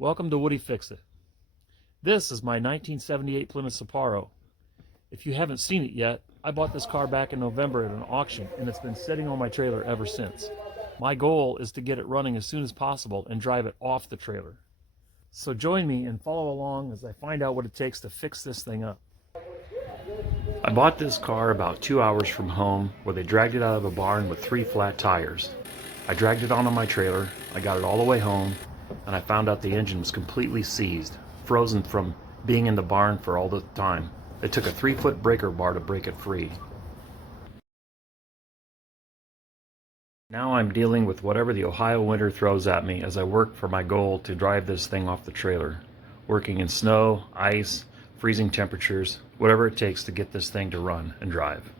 Welcome to Woody Fix It. This is my 1978 Plymouth Sapporo. If you haven't seen it yet, I bought this car back in November at an auction and it's been sitting on my trailer ever since. My goal is to get it running as soon as possible and drive it off the trailer. So join me and follow along as I find out what it takes to fix this thing up. I bought this car about 2 hours from home where they dragged it out of a barn with 3 flat tires. I dragged it onto my trailer, I got it all the way home, and I found out the engine was completely seized, frozen from being in the barn for all the time. It took a 3-foot breaker bar to break it free. Now I'm dealing with whatever the Ohio winter throws at me as I work for my goal to drive this thing off the trailer. Working in snow, ice, freezing temperatures, whatever it takes to get this thing to run and drive.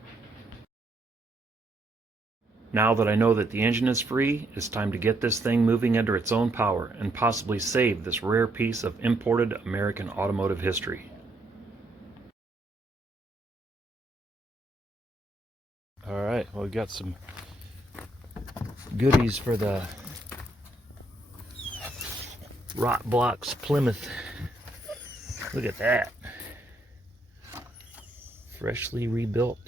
Now that I know that the engine is free, it's time to get this thing moving under its own power and possibly save this rare piece of imported American automotive history. Alright, well, we got some goodies for the Rot Blocks Plymouth. Look at that. Freshly rebuilt.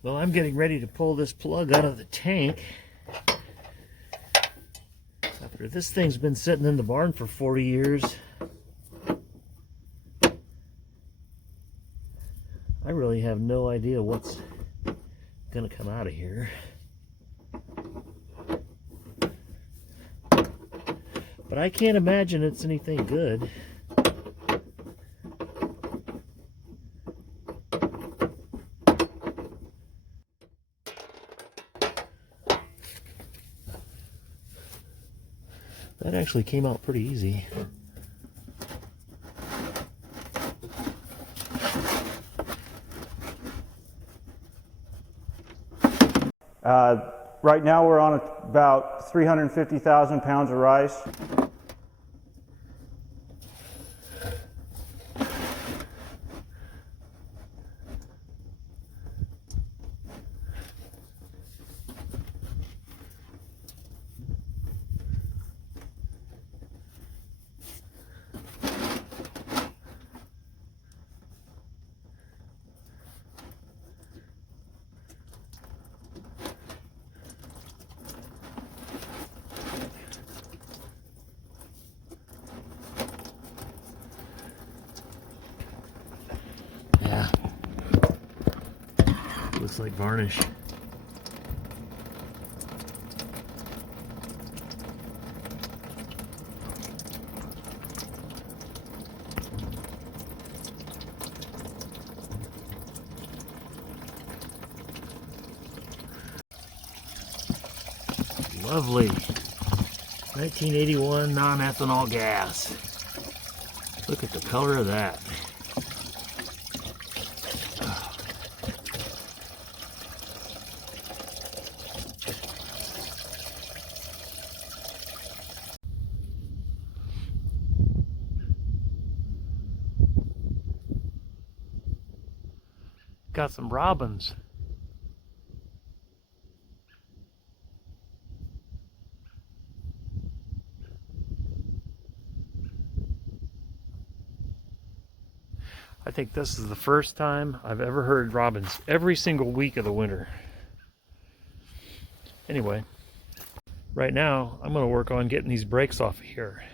Well, I'm getting ready to pull this plug out of the tank. After this thing's been sitting in the barn for 40 years, I really have no idea what's gonna come out of here. But I can't imagine it's anything good. That actually came out pretty easy. Right now we're on about 350,000 pounds of rice. Yeah. Looks like varnish. Lovely 1981 non-ethanol gas. Look at the color of that. Got some robins. I think this is the first time I've ever heard robins every single week of the winter. Anyway, right now I'm going to work on getting these brakes off of here.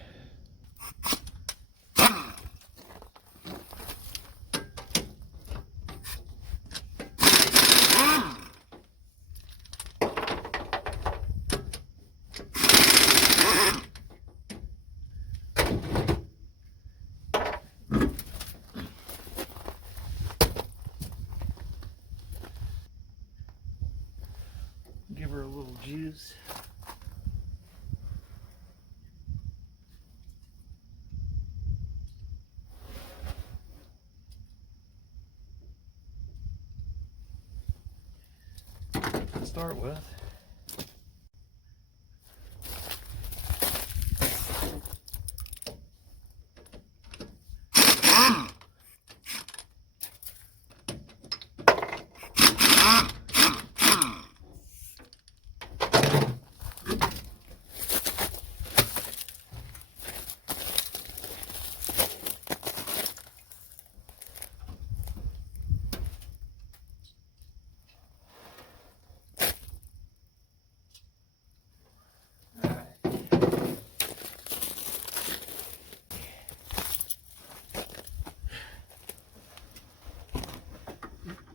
Give her a little juice. To start with.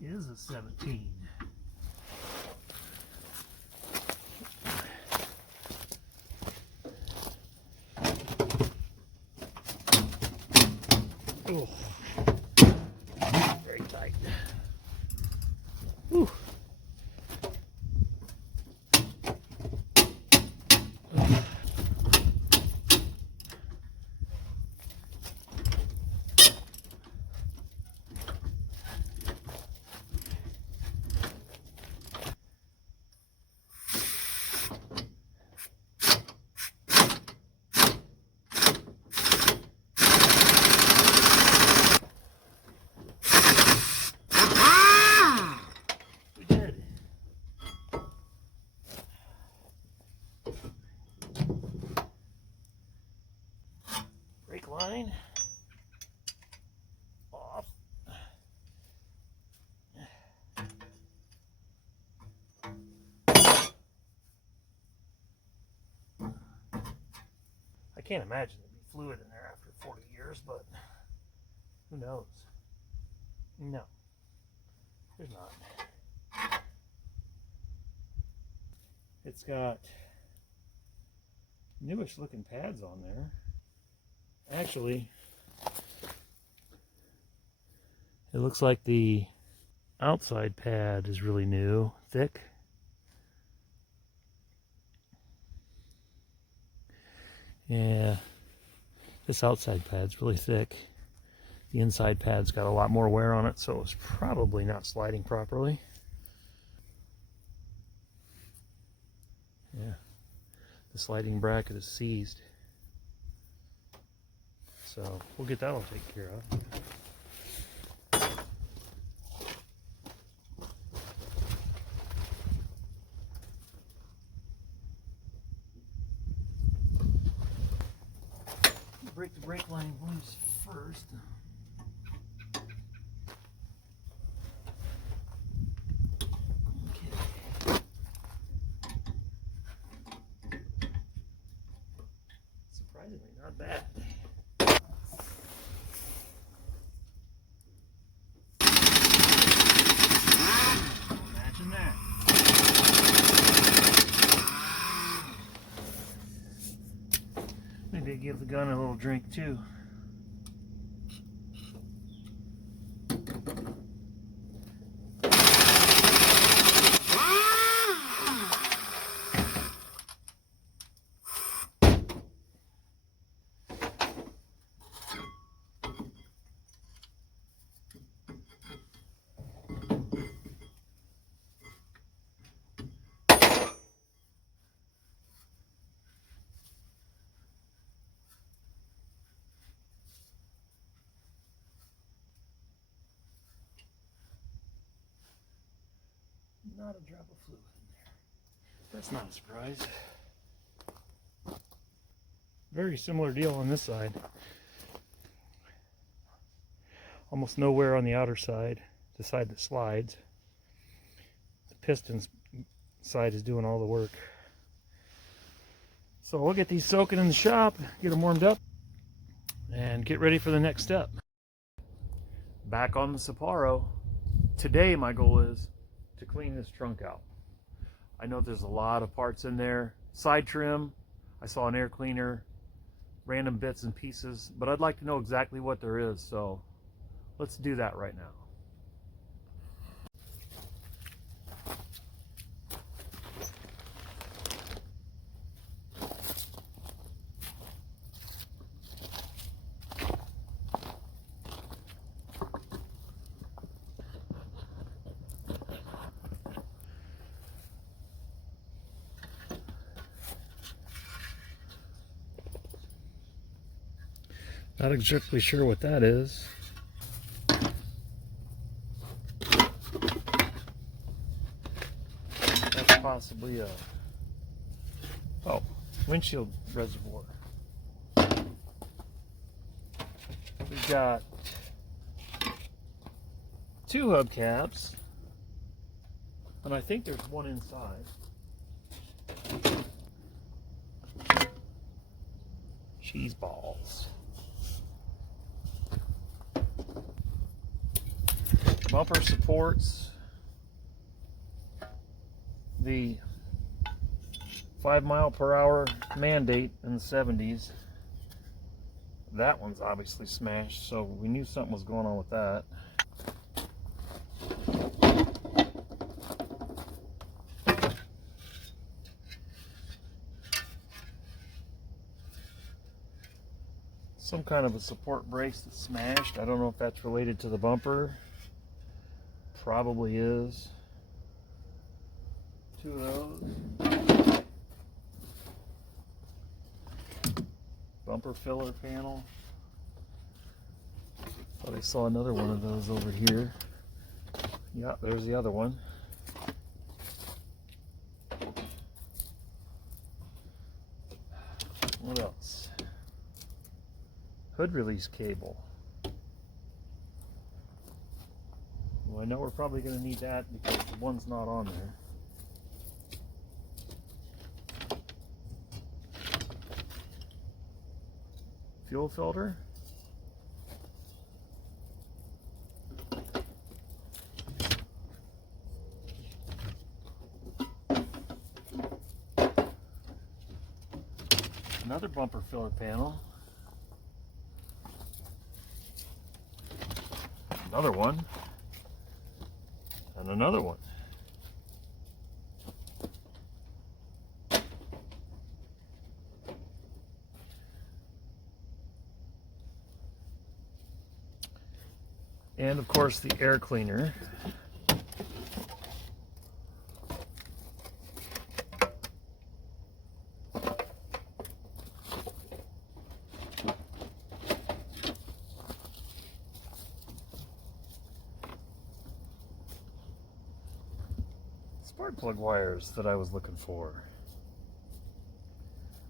is a 17. Oh, very tight. Whew. We did. Brake line off. I can't imagine there'd be fluid in there after 40 years, but who knows? No, there's not. It's got newish looking pads on there. Actually, it looks like the outside pad is really new, thick. Yeah, this outside pad's really thick. The inside pad's got a lot more wear on it, so it's probably not sliding properly. Yeah, the sliding bracket is seized. So we'll get that all taken care of. Break the brake line loose first. Okay. Surprisingly not bad. Imagine that. Maybe I give the gun a little drink too. Not a drop of fluid in there. That's not a surprise. Very similar deal on this side. Almost nowhere on the outer side, the side that slides. The piston side is doing all the work. So we'll get these soaking in the shop, get them warmed up, and get ready for the next step. Back on the Sapporo. Today my goal is to clean this trunk out. I know there's a lot of parts in there. Side trim, I saw an air cleaner, random bits and pieces, but I'd like to know exactly what there is, so let's do that right now. Not exactly sure what that is. That's possibly a windshield reservoir. We've got two hubcaps, and I think there's one inside. Cheese balls. Bumper supports the 5 mph mandate in the 70s. That one's obviously smashed, so we knew something was going on with that. Some kind of a support brace that's smashed. I don't know if that's related to the bumper. Probably is. Two of those. Bumper filler panel. Thought I saw another one of those over here. Yeah, there's the other one. What else? Hood release cable. Well, I know we're probably going to need that because the one's not on there. Fuel filter. Another bumper filler panel. Another one. And another one. And of course the air cleaner. Spark plug wires that I was looking for.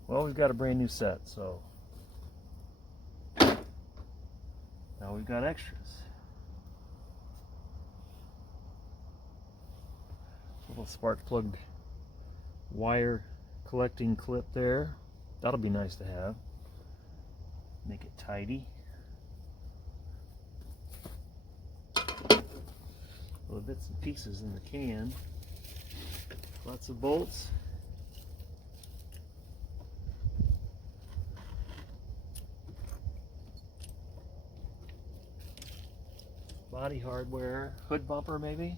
Well, we've got a brand new set, so now we've got extras. Little spark plug wire collecting clip there. That'll be nice to have. Make it tidy. Little bits and pieces in the can. Lots of bolts. Body hardware. Hood bumper maybe.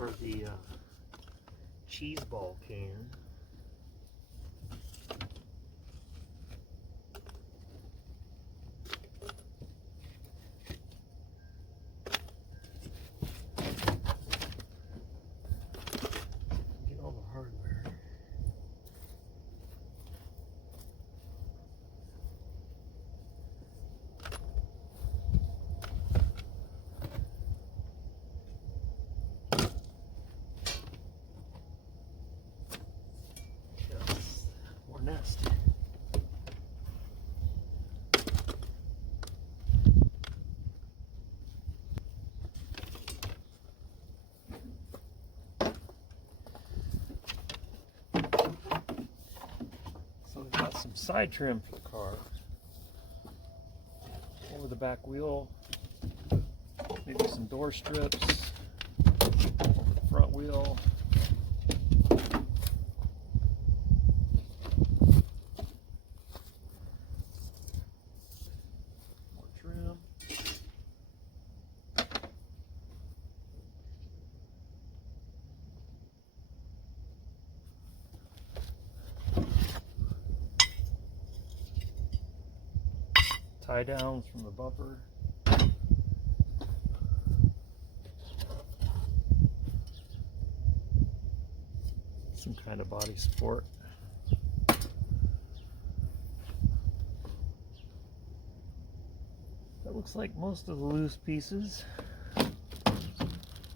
Or the cheese ball can. Get all the hardware. Nest. So we've got some side trim for the car. Over the back wheel, maybe some door strips. Over the front wheel. Tie downs from the bumper. Some kind of body support. That looks like most of the loose pieces.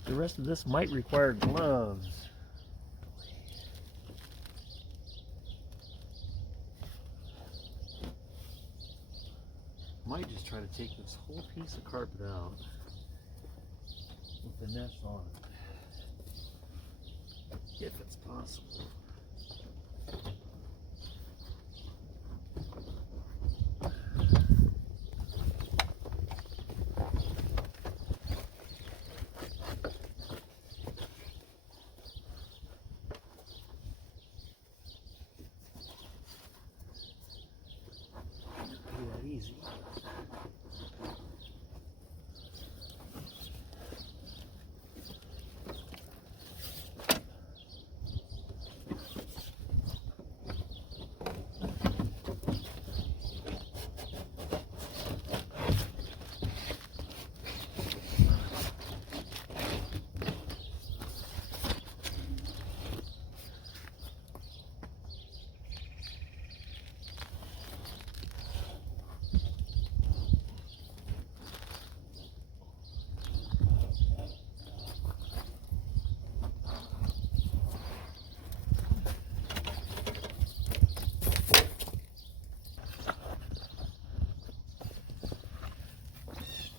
The rest of this might require gloves. Might just try to take this whole piece of carpet out. finesse on it, if it's possible. Not that easy.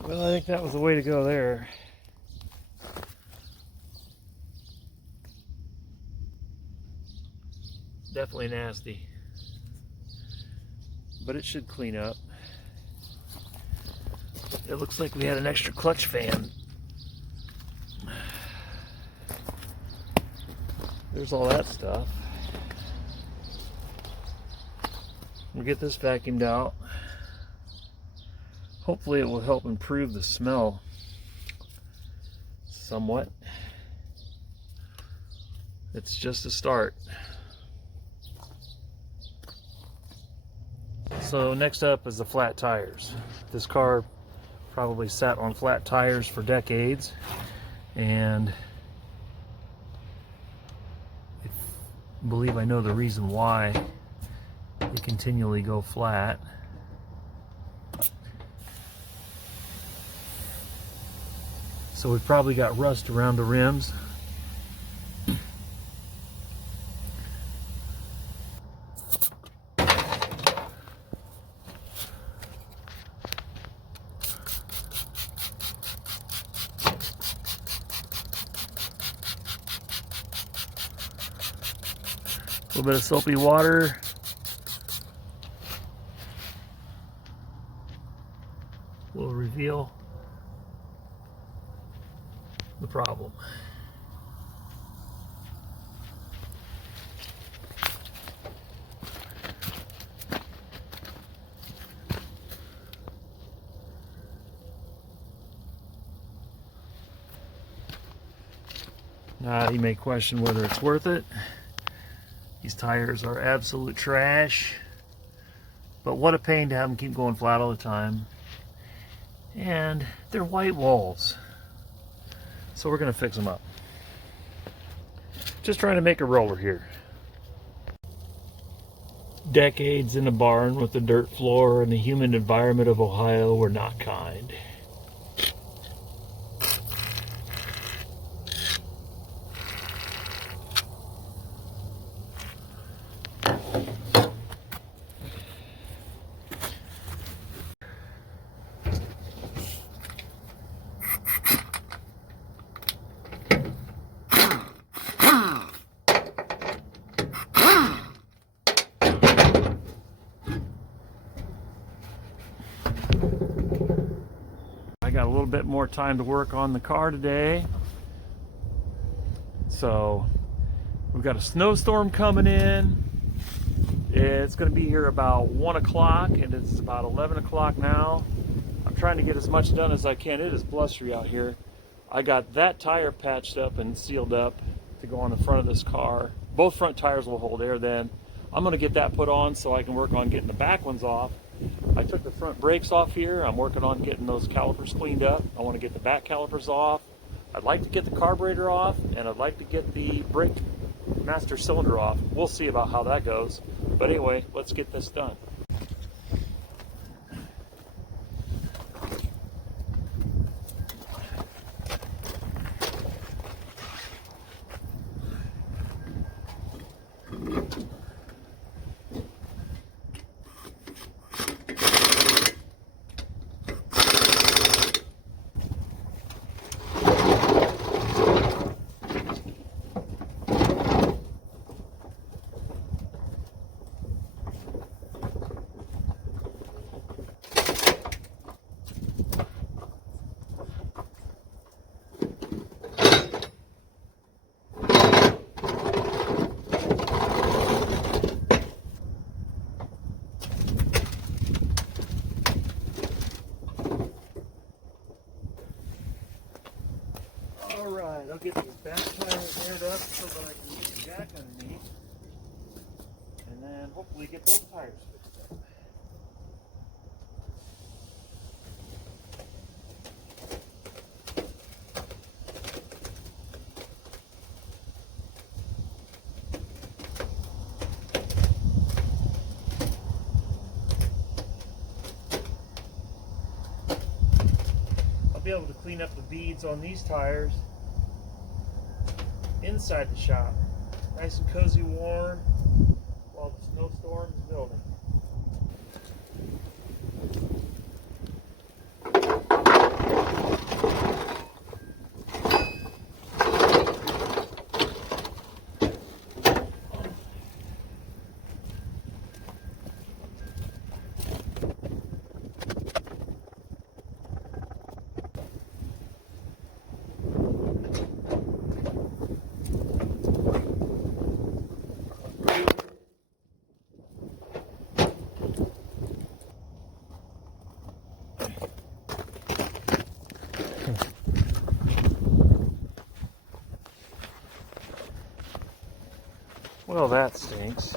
Well, I think that was the way to go there. Definitely nasty, but it should clean up. It looks like we had an extra clutch fan. There's all that stuff. We'll get this vacuumed out. Hopefully it will help improve the smell somewhat. It's just a start. So next up is the flat tires. This car probably sat on flat tires for decades, and I believe I know the reason why they continually go flat. So we've probably got rust around the rims. A little bit of soapy water. Will reveal the problem. Now you may question whether it's worth it. These tires are absolute trash, but what a pain to have them keep going flat all the time. And they're white walls, so we're gonna fix them up. Just trying to make a roller here. Decades in a barn with a dirt floor and the humid environment of Ohio were not kind. I got a little bit more time to work on the car today. So we've got a snowstorm coming in. It's going to be here about 1 o'clock, and it's about 11 o'clock now. I'm trying to get as much done as I can. It is blustery out here. I got that tire patched up and sealed up to go on the front of this car. Both front tires will hold air then. I'm going to get that put on so I can work on getting the back ones off. I took the front brakes off here. I'm working on getting those calipers cleaned up. I want to get the back calipers off. I'd like to get the carburetor off, and I'd like to get the brake master cylinder off. We'll see about how that goes. But anyway, let's get this done. Alright, I'll get these back tires aired up so that I can get the jack underneath. And then hopefully get those tires fixed up. Be able to clean up the beads on these tires inside the shop, nice and cozy, warm, while the snowstorm is building. Well, that stinks.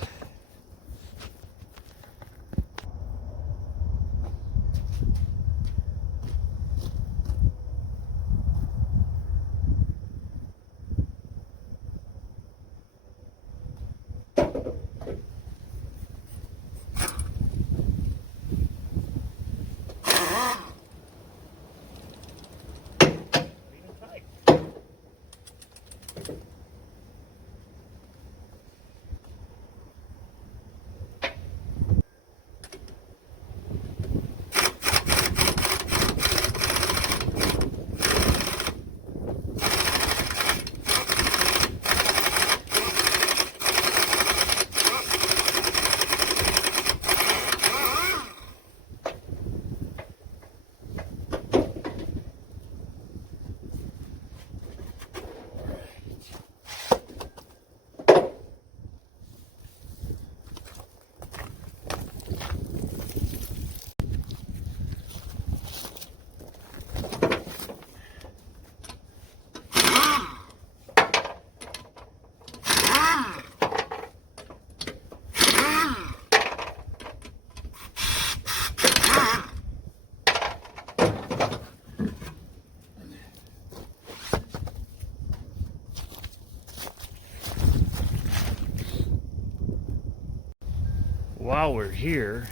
While we're here,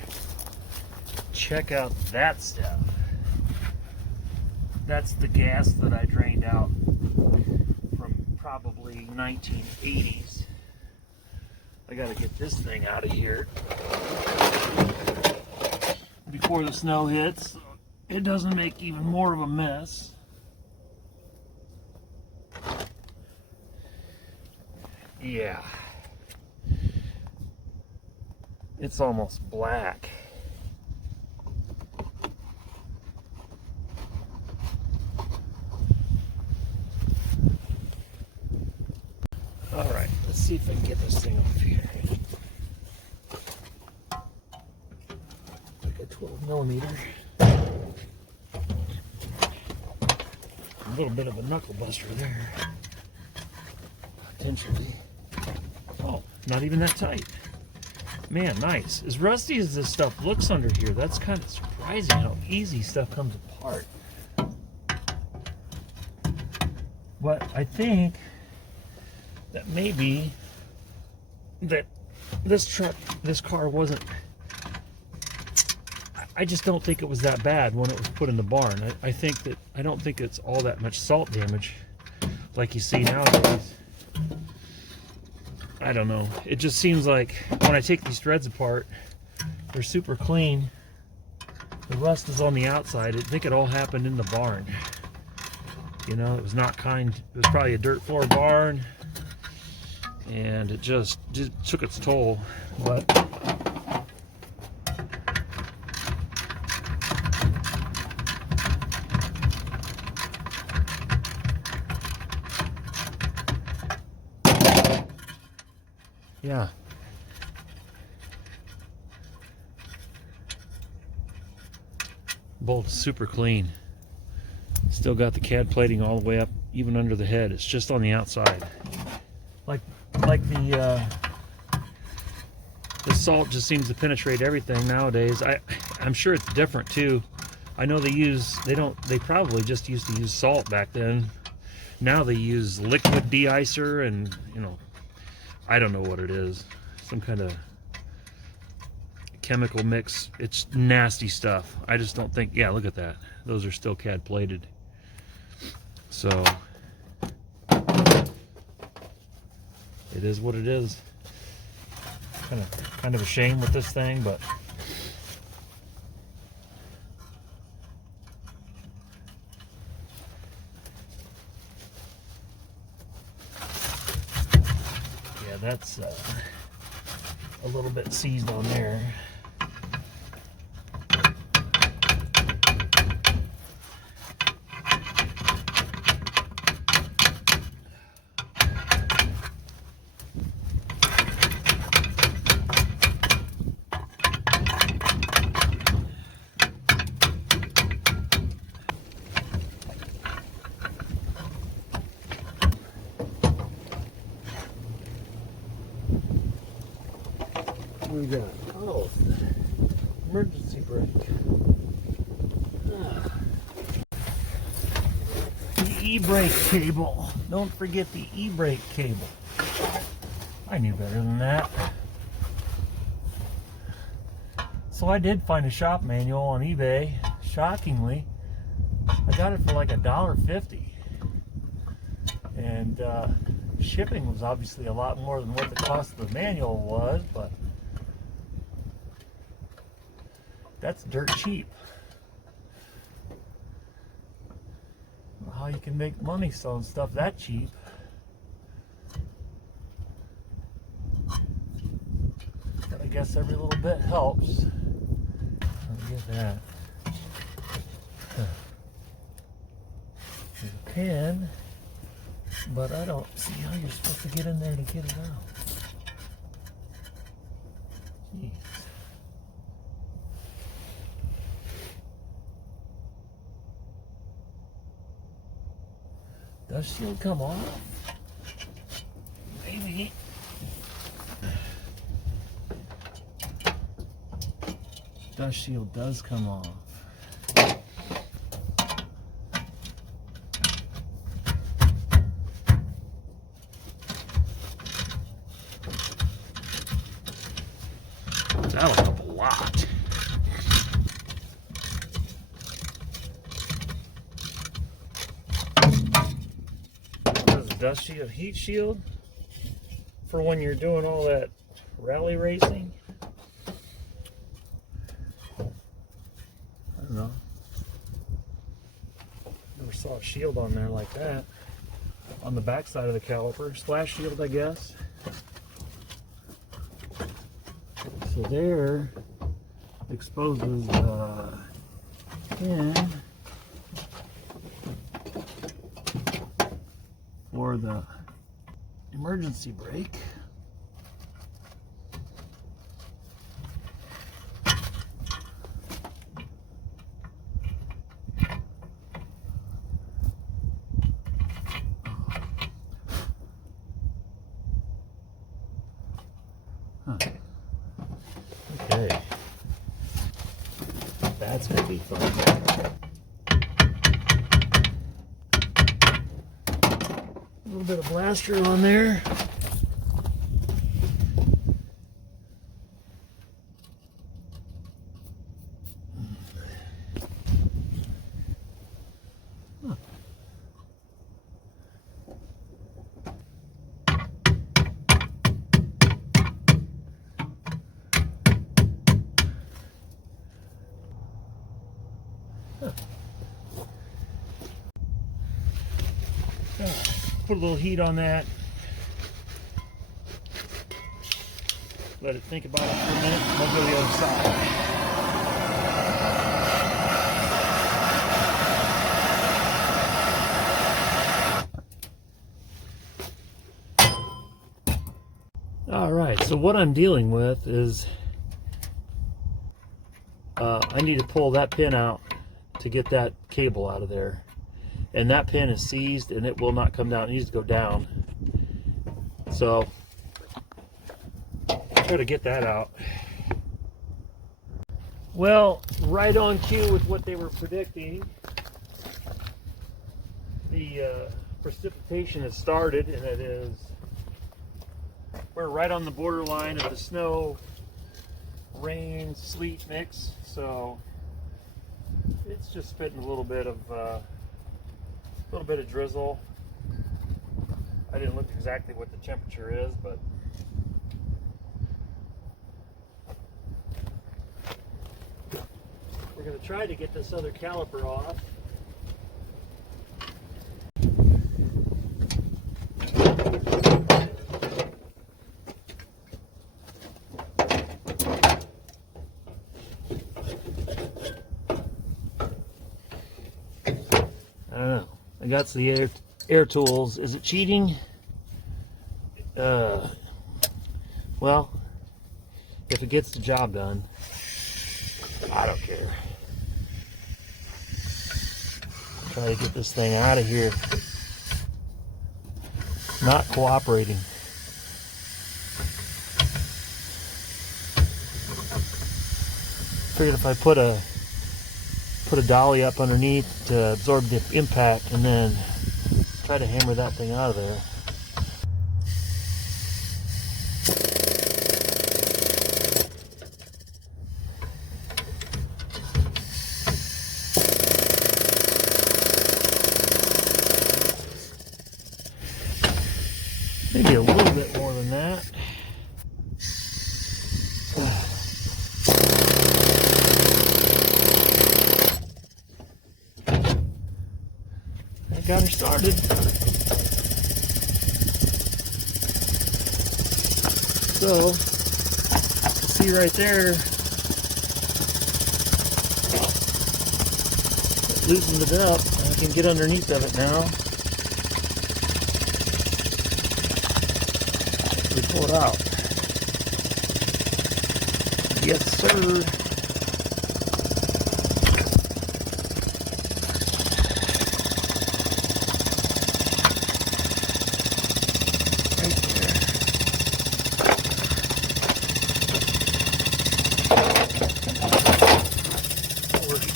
check out that stuff. That's the gas that I drained out from probably 1980s. I gotta get this thing out of here before the snow hits so it doesn't make even more of a mess. Yeah. It's almost black. All right, let's see if I can get this thing off here. Like a 12mm. A little bit of a knuckle buster there. Potentially. Oh, not even that tight. Man, nice. As rusty as this stuff looks under here, that's kind of surprising how easy stuff comes apart. But I think that maybe that this car wasn't, I just don't think it was that bad when it was put in the barn. I don't think it's all that much salt damage like you see nowadays. I don't know. It just seems like when I take these threads apart, they're super clean. The rust is on the outside. I think it all happened in the barn. You know, it was not kind. It was probably a dirt floor barn, and it just took its toll. But yeah. Bolt's super clean. Still Still got the CAD plating all the way up, even under the head. It's just on the outside. Like the salt just seems to penetrate everything nowadays. I'm sure it's different too. I know they probably just used to use salt back then. Now they use liquid de-icer and, you know, I don't know what it is. Some kind of chemical mix. It's nasty stuff. I just don't think, yeah, look at that. Those are still CAD plated. So it is what it is. Kind of a shame with this thing, but yeah, that's a little bit seized on there. We got, oh, emergency brake. The e-brake cable. Don't forget the e-brake cable. I knew better than that. So I did find a shop manual on eBay. Shockingly, I got it for like $1.50. And shipping was obviously a lot more than what the cost of the manual was, but that's dirt cheap. I don't know how you can make money selling stuff that cheap. But I guess every little bit helps. Let me get that. There's a pin, but I don't see how you're supposed to get in there to get it out. Jeez. Does shield come off? Maybe. Dust shield does come off. That'll help a lot. Dust shield, heat shield for when you're doing all that rally racing. I don't know. Never saw a shield on there like that. On the back side of the caliper, splash shield, I guess. So there exposes the pin for the emergency brake. Huh. Okay. That's gonna be fun. A little bit of blaster on there. Huh. Put a little heat on that. Let it think about it for a minute. We'll go to the other side. All right, so what I'm dealing with is I need to pull that pin out to get that cable out of there. and that pin is seized and it will not come down. It needs to go down. So try to get that out. Well, right on cue with what they were predicting, the precipitation has started, and we're right on the borderline of the snow, rain, sleet mix. So it's just spitting a little bit of drizzle. I didn't look exactly what the temperature is, but we're going to try to get this other caliper off. I don't know. I got the air tools. Is it cheating? Well, if it gets the job done, I don't care. Try to get this thing out of here. Not cooperating. Figured if I put a dolly up underneath to absorb the impact and then try to hammer that thing out of there. Maybe a little bit more than that. That got her started. So, see right there, it loosened it up. I can get underneath of it now. We pull it out. Yes, sir.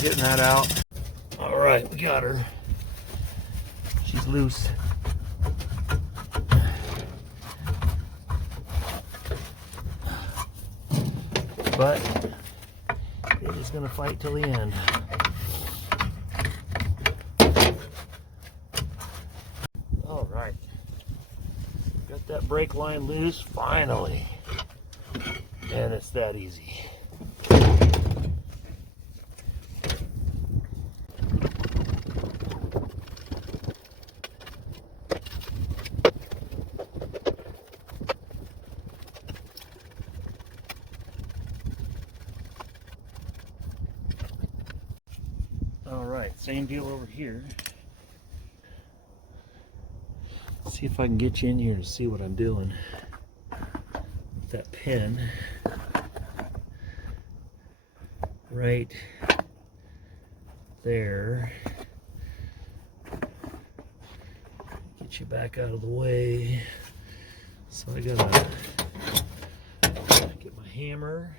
Getting that out. All right, we got her. She's loose. But it is going to fight till the end. All right, got that brake line loose finally, and it's that easy. All right, same deal over here. See if I can get you in here to see what I'm doing with that pin right there. Get you back out of the way. So I gotta get my hammer.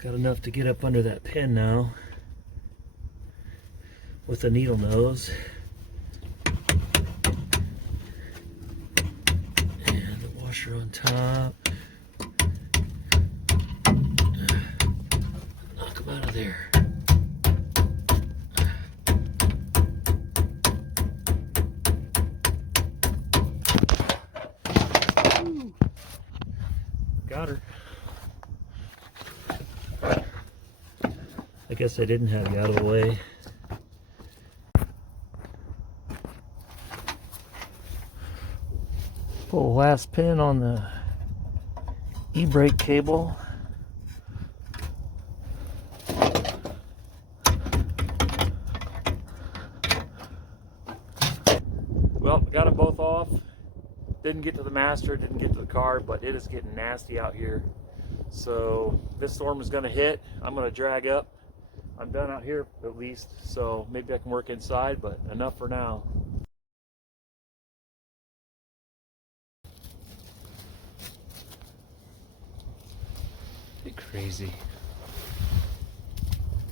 Got enough to get up under that pin now with the needle nose. And the washer on top. Knock them out of there. Woo. Got her. I guess I didn't have you out of the way. Pull the last pin on the e-brake cable. Well, got them both off. Didn't didn't get to the master, didn't get to the car, but it is getting nasty out here. So this storm is going to hit. I'm going to drag up. I'm done out here at least, so maybe I can work inside, but enough for now. You're crazy.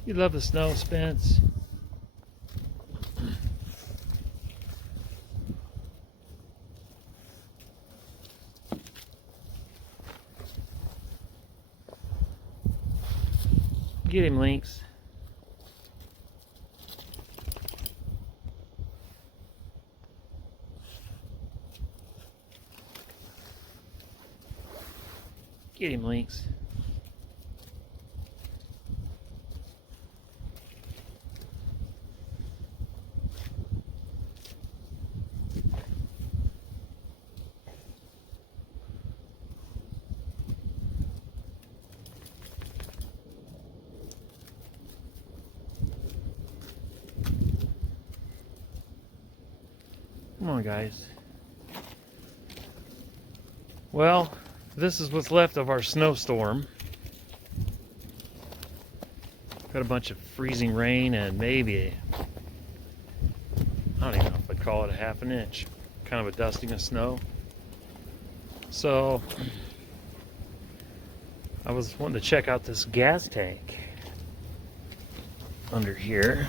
You love the snow, Spence. Get him, Lynx. Get him, Lynx. Come on, guys. Well, this is what's left of our snowstorm. Got a bunch of freezing rain and maybe, I don't even know if I'd call it a half an inch. Kind of a dusting of snow. So, I was wanting to check out this gas tank under here.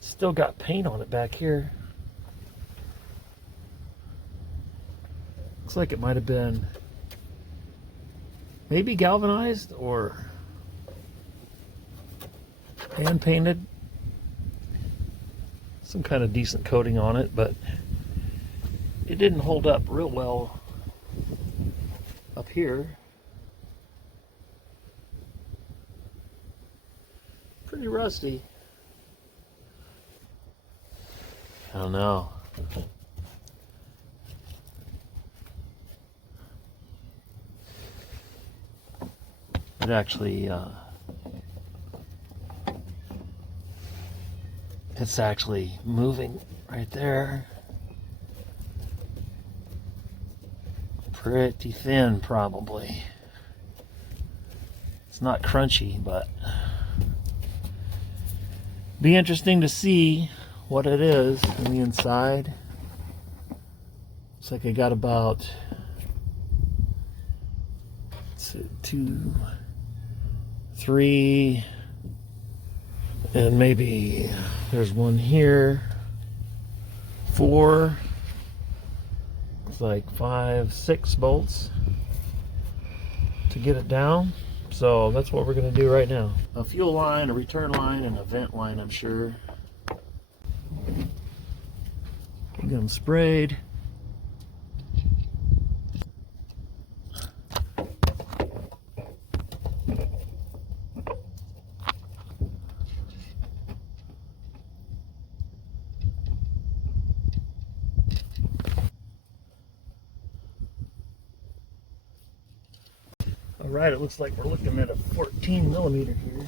Still got paint on it back here. Looks like it might have been maybe galvanized or hand painted. Some kind of decent coating on it, but it didn't hold up real well up here. Pretty rusty. I don't know. It actually, it's actually moving right there. Pretty thin, probably. It's not crunchy, but be interesting to see what it is on the inside. Looks like I got about 2, 3, and maybe there's one here, 4, looks like 5, 6 bolts to get it down. So that's what we're going to do right now. A fuel line, a return line, and a vent line, I'm sure. Get them sprayed. All right, it looks like we're looking at a 14 millimeter here.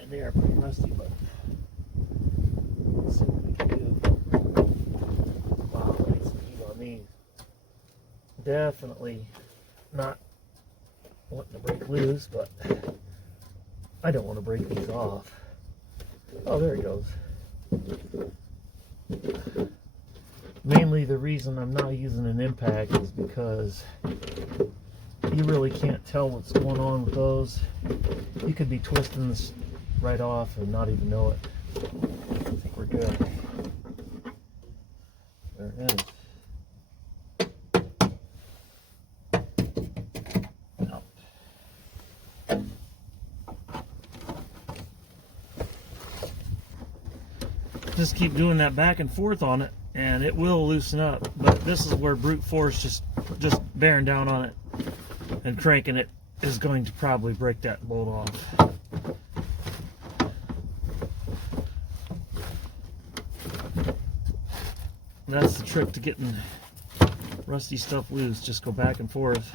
And they are pretty rusty, but let's see what we can do. Wow, I need some heat on these. Definitely not wanting to break loose, but I don't want to break these off. Oh, there it goes. Mainly the reason I'm not using an impact is because you really can't tell what's going on with those. You could be twisting this right off and not even know it. I think we're good. There it is. Out. Just keep doing that back and forth on it and it will loosen up, but this is where brute force just bearing down on it and cranking it is going to probably break that bolt off. That's the trick to getting rusty stuff loose. Just go back and forth.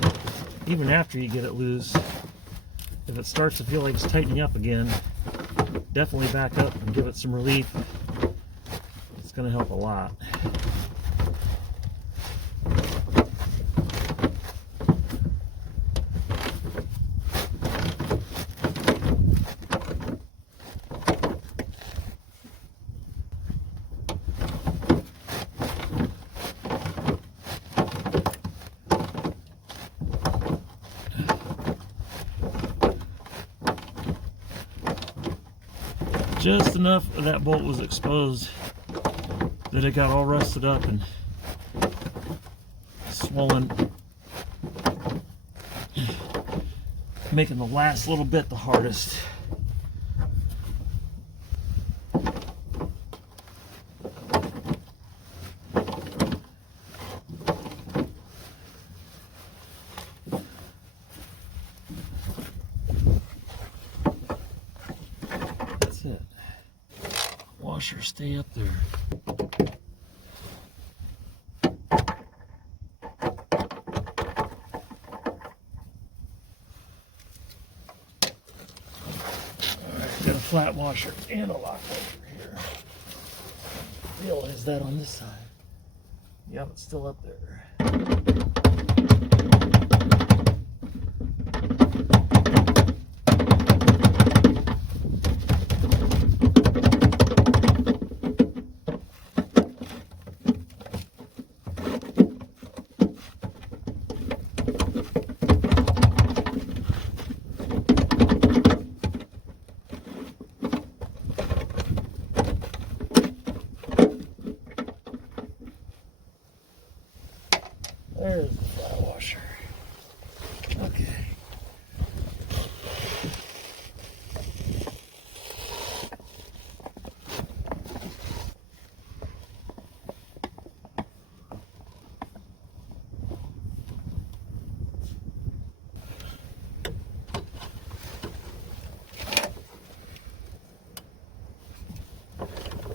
Even after you get it loose, if it starts to feel like it's tightening up again, definitely back up and give it some relief. It's going to help a lot. Just enough of that bolt was exposed that it got all rusted up and swollen, making the last little bit the hardest. That's it. Washer, stay up there. Got a flat washer and a lock washer here. Realize that on this side. Yep, it's still up there. There's the flat washer. Okay.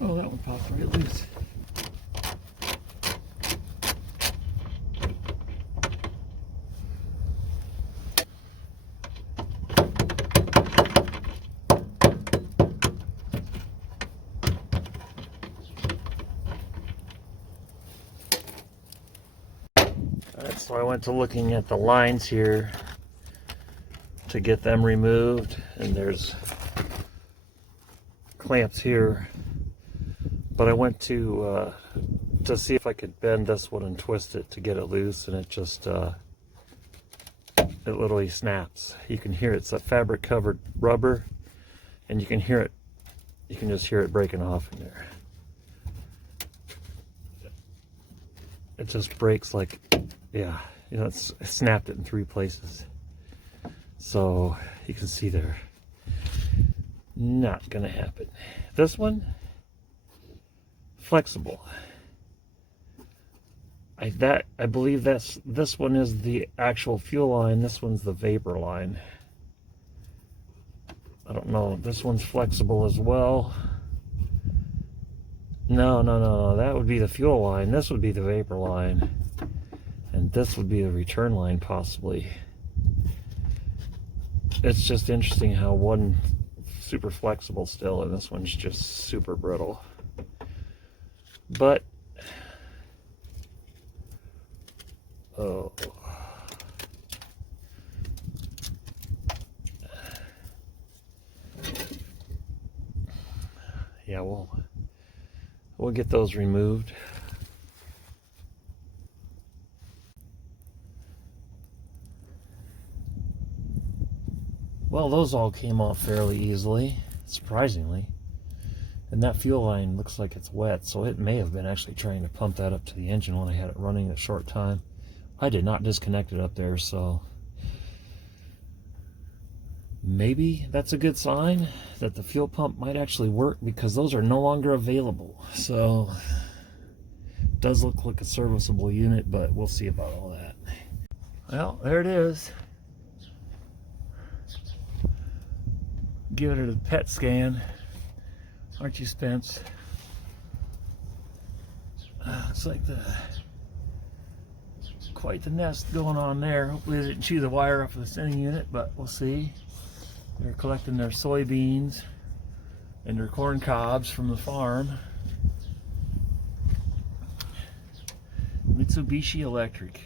Oh, that one popped right loose. Alright, so I went to looking at the lines here to get them removed, and there's clamps here, but I went to see if I could bend this one and twist it to get it loose, and it just it literally snaps. You can hear it's a fabric covered rubber, and you can hear it, you can just hear it breaking off in there. It just breaks like, yeah, you know, it's snapped it in 3 places. So you can see there, not gonna happen. This one, flexible. I believe this one is the actual fuel line. This one's the vapor line. I don't know. This one's flexible as well. No. That would be the fuel line. This would be the vapor line. And this would be the return line, possibly. It's just interesting how one super flexible still, and this one's just super brittle. But, oh. Yeah, we'll get those removed. Well, those all came off fairly easily, surprisingly. And that fuel line looks like it's wet, so it may have been actually trying to pump that up to the engine when I had it running a short time. I did not disconnect it up there, so maybe that's a good sign that the fuel pump might actually work, because those are no longer available. So it does look like a serviceable unit, but we'll see about all that. Well, there it is. Give it a PET scan, aren't you, Spence? It's like quite the nest going on there. Hopefully they didn't chew the wire off of the sending unit, but we'll see. They're collecting their soybeans and their corn cobs from the farm. Mitsubishi Electric.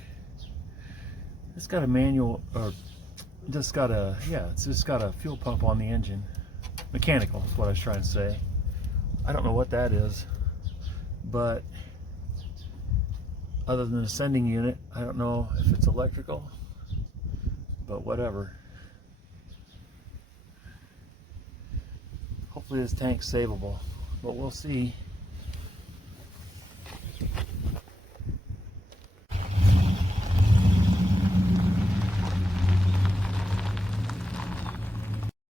It's got a manual, or just got a, yeah, it's just got a fuel pump on the engine. Mechanical is what I was trying to say. I don't know what that is, but other than the sending unit, I don't know if it's electrical, but whatever. Hopefully this tank's savable, but we'll see.